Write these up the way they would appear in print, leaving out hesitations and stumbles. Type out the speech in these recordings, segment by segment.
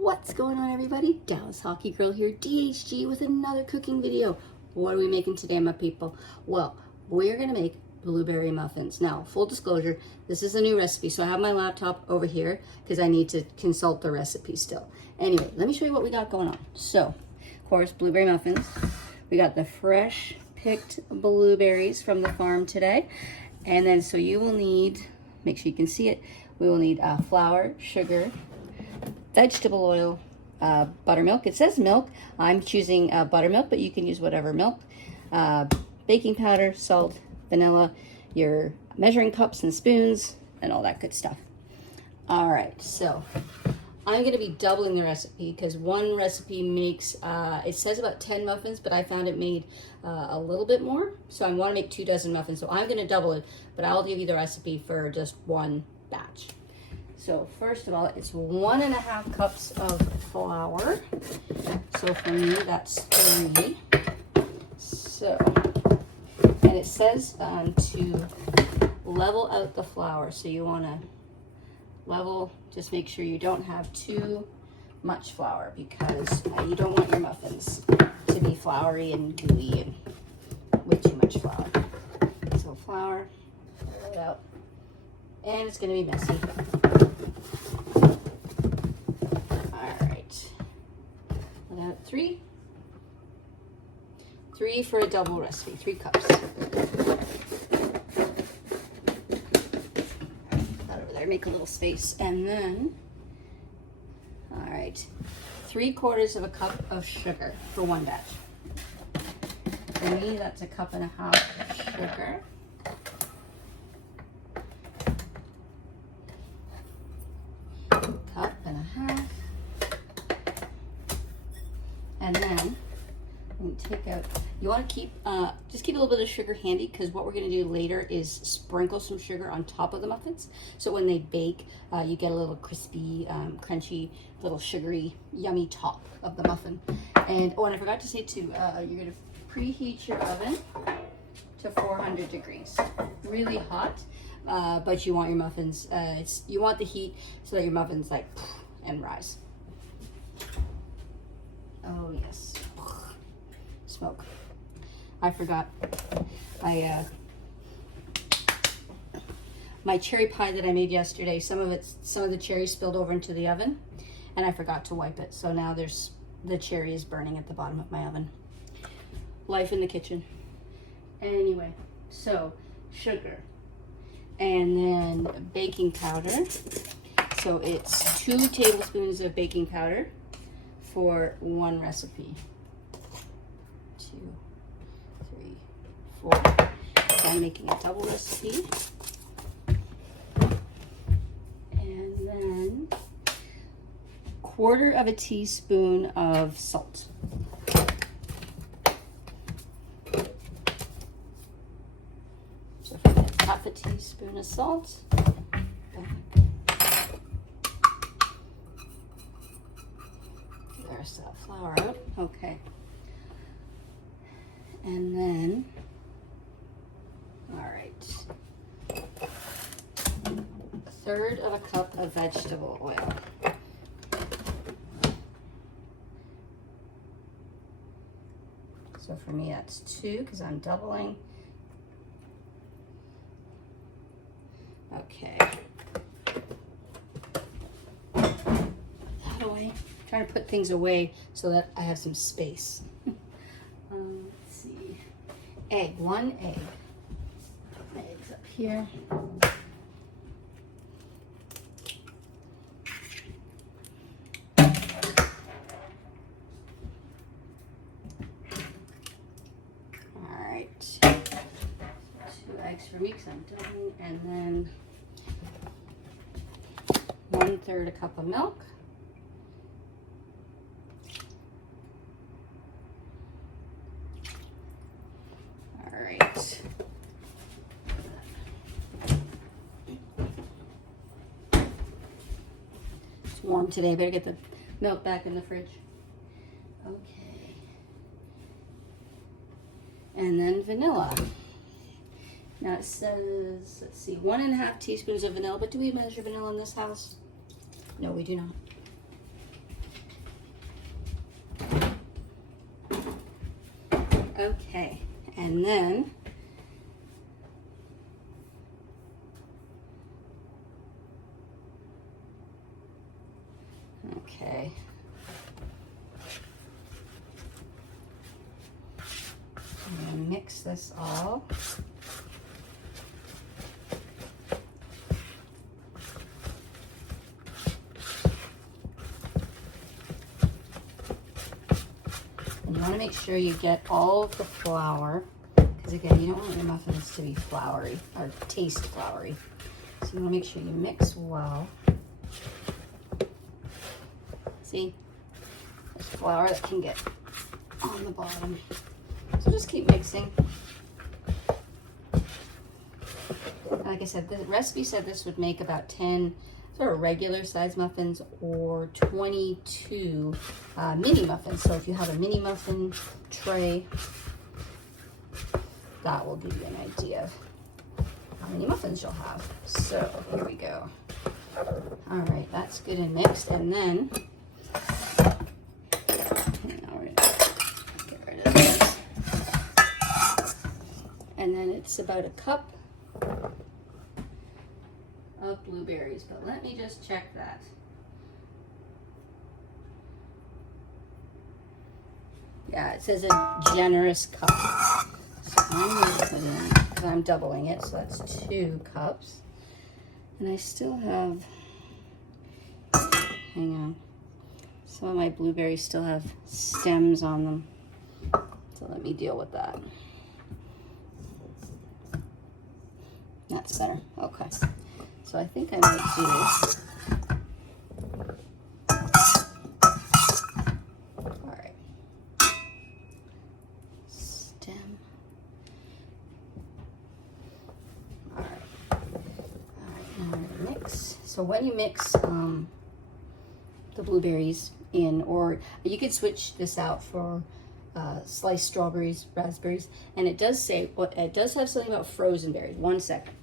What's going on, everybody? Dallas Hockey Girl here, DHG, with another cooking video. What are we making today, my people? Well, we're gonna make blueberry muffins. Now, full disclosure, this is a new recipe, so I have my laptop over here because I need to consult the recipe still. Anyway, let me show you what we got going on. So, of course, blueberry muffins. We got the fresh picked blueberries from the farm today. And then, so you will need, make sure you can see it, we will need flour, sugar, vegetable oil, buttermilk. It says milk. I'm choosing buttermilk, but you can use whatever milk. Baking powder, salt, vanilla, your measuring cups and spoons, and all that good stuff. All right, so I'm going to be doubling the recipe because one recipe makes, it says about 10 muffins, but I found it made a little bit more. So I want to make 2 dozen muffins. So I'm going to double it, but I'll give you the recipe for just one batch. So first of all, it's 1.5 cups of flour. So for me, that's 3. So, and it says to level out the flour. So you want to level, just make sure you don't have too much flour because you don't want your muffins to be floury and gooey and with too much flour. So flour, level it out, and it's going to be messy. About 3 for a double recipe, 3 cups. Put that over there, make a little space. And then, all right, 3/4 cup of sugar for one batch. For me, that's 1.5 cups of sugar. Cup and a half. And then I'm gonna take out, you want to keep, just keep a little bit of sugar handy because what we're going to do later is sprinkle some sugar on top of the muffins. So when they bake, you get a little crispy, crunchy, little sugary, yummy top of the muffin. And, oh, and I forgot to say too, you're going to preheat your oven to 400 degrees. Really hot, but you want your muffins, you want the heat so that your muffins like and rise. Oh yes, smoke. I forgot. My cherry pie that I made yesterday, some of the cherries spilled over into the oven, and I forgot to wipe it. So now the cherry is burning at the bottom of my oven. Life in the kitchen. Anyway, so sugar, and then baking powder. So it's 2 tablespoons of baking powder for one recipe. 2, 3, 4. So I'm making a double recipe. And then 1/4 teaspoon of salt. So if I get 1/2 teaspoon of salt. There's that flour out. Okay. And then, all right, 1/3 cup of vegetable oil. So for me, that's 2 because I'm doubling. Okay. Put that away. Trying to put things away so that I have some space. Let's see. Egg, 1 egg. My egg's up here. All right. 2 eggs for me because I'm doubling, and then 1/3 cup of milk. It's warm today. Better get the milk back in the fridge. Okay. And then vanilla. Now it says, let's see, 1.5 teaspoons of vanilla, but do we measure vanilla in this house? No, we do not. Okay, and then okay. I'm gonna mix this all. And you want to make sure you get all of the flour, because again, you don't want your muffins to be floury or taste floury. So you want to make sure you mix well. See, there's flour that can get on the bottom. So just keep mixing. Like I said, the recipe said this would make about 10 sort of regular size muffins or 22 mini muffins. So if you have a mini muffin tray, that will give you an idea of how many muffins you'll have. So here we go. All right, that's good and mixed. And then, we're gonna get rid of this. And then it's about a cup of blueberries, but let me just check that. Yeah, it says a generous cup. So I'm going to put in, because I'm doubling it, so that's 2 cups. And I still have, hang on, some of my blueberries still have stems on them. So let me deal with that. That's better, okay. So I think I might do, all right, stem, all right, now we're gonna mix. So when you mix the blueberries in, or you could switch this out for sliced strawberries, raspberries, and it does say, well, it does have something about frozen berries. 1 second.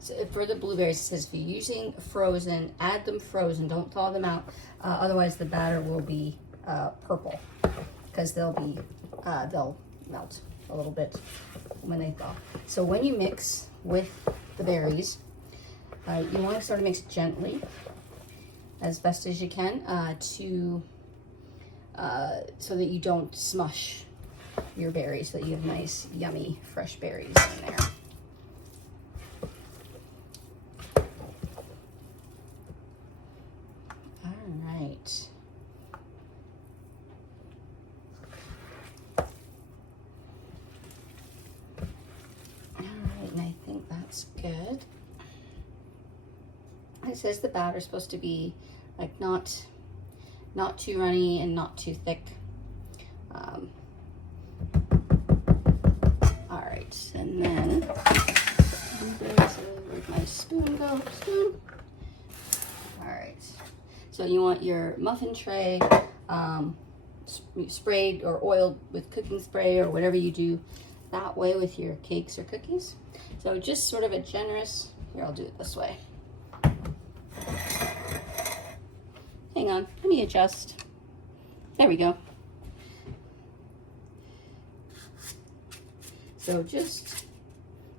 So for the blueberries, it says if you're using frozen, add them frozen. Don't thaw them out. Otherwise, the batter will be purple because they'll melt a little bit when they thaw. So when you mix with the berries, you want to sort of mix gently as best as you can so that you don't smush your berries, so that you have nice, yummy, fresh berries in there. Good. It says the batter is supposed to be like not too runny and not too thick. All right, and then where'd my spoon go? Spoon. All right. So you want your muffin tray sprayed or oiled with cooking spray or whatever you do that way with your cakes or cookies. So just sort of a generous, here, I'll do it this way. Hang on, let me adjust. There we go. So just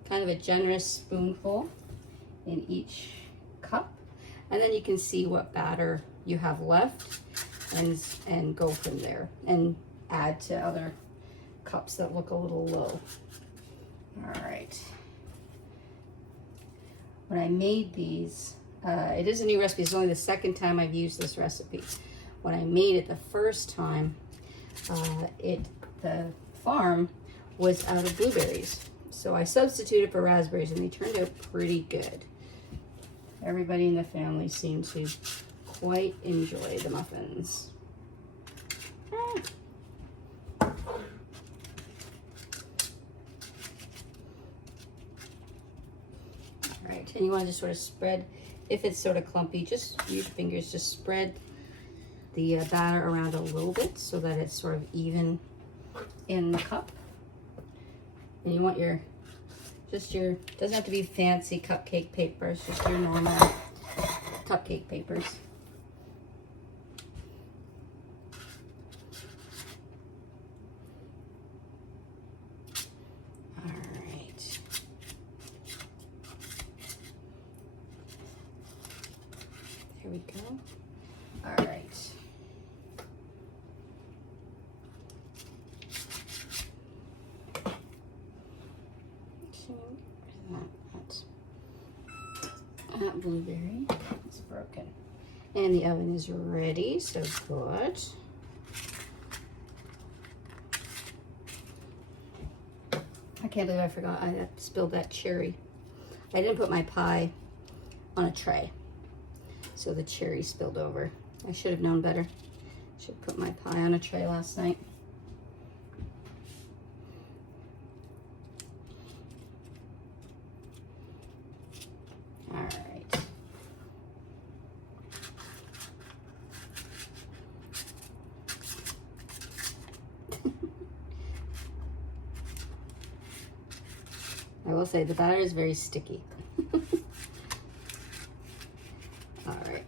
kind of a generous spoonful in each cup. And then you can see what batter you have left and go from there and add to other cups that look a little low. All right. When I made these, it is a new recipe. It's only the second time I've used this recipe. When I made it the first time, the farm was out of blueberries. So I substituted for raspberries and they turned out pretty good. Everybody in the family seemed to quite enjoy the muffins. And you want to just sort of spread, if it's sort of clumpy, just use your fingers, just spread the batter around a little bit so that it's sort of even in the cup. And you want your, doesn't have to be fancy cupcake papers, just your normal cupcake papers. All right. There we go. All right. That blueberry is broken. And the oven is ready, so good. I can't believe I forgot I spilled that cherry. I didn't put my pie on a tray, so the cherry spilled over. I should have known better. Should have put my pie on a tray last night. All right. I will say the batter is very sticky. All right.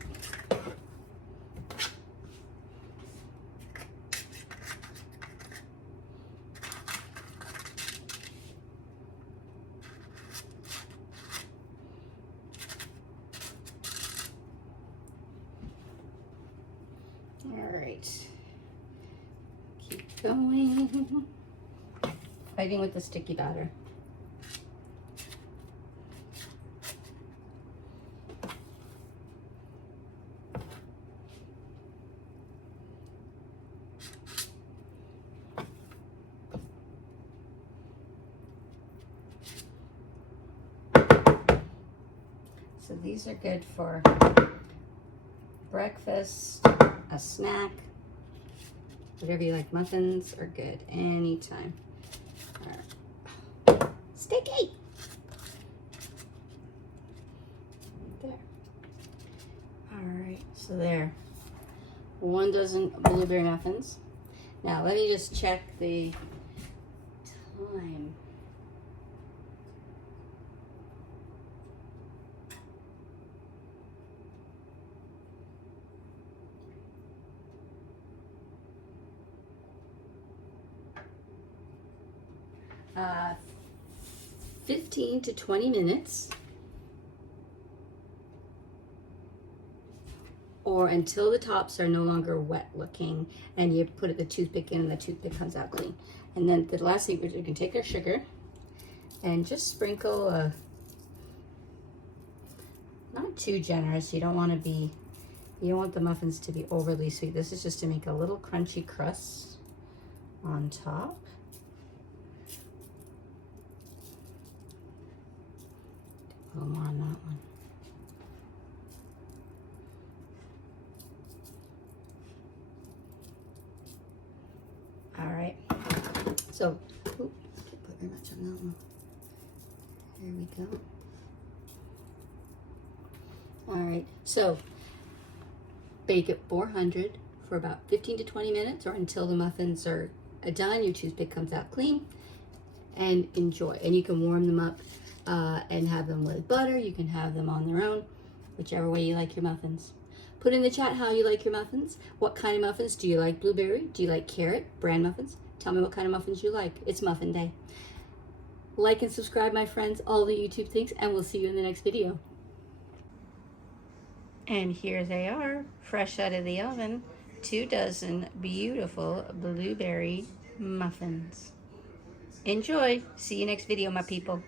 All right. Keep going. Fighting with the sticky batter. So these are good for breakfast, a snack, whatever you like. Muffins are good anytime. All right. Sticky! There. All right, so there. 1 dozen blueberry muffins. Now let me just check the time. Uh, 15 to 20 minutes, or until the tops are no longer wet looking and you put the toothpick in and the toothpick comes out clean. And then the last thing, you can take your sugar and just sprinkle not too generous. You don't want the muffins to be overly sweet. This is just to make a little crunchy crust on top. A little more on that one. All right. So, can't put very much on that one. There we go. All right. So, bake at 400 for about 15 to 20 minutes, or until the muffins are done, your toothpick comes out clean, and enjoy. And you can warm them up and have them with butter. You can have them on their own, whichever way you like your muffins. Put in the chat how you like your muffins. What kind of muffins? Do you like blueberry? Do you like carrot? Bran muffins? Tell me what kind of muffins you like. It's muffin day. Like and subscribe, my friends, all the YouTube things, and we'll see you in the next video. And here they are, fresh out of the oven, 2 dozen beautiful blueberry muffins. Enjoy. See you next video, my people.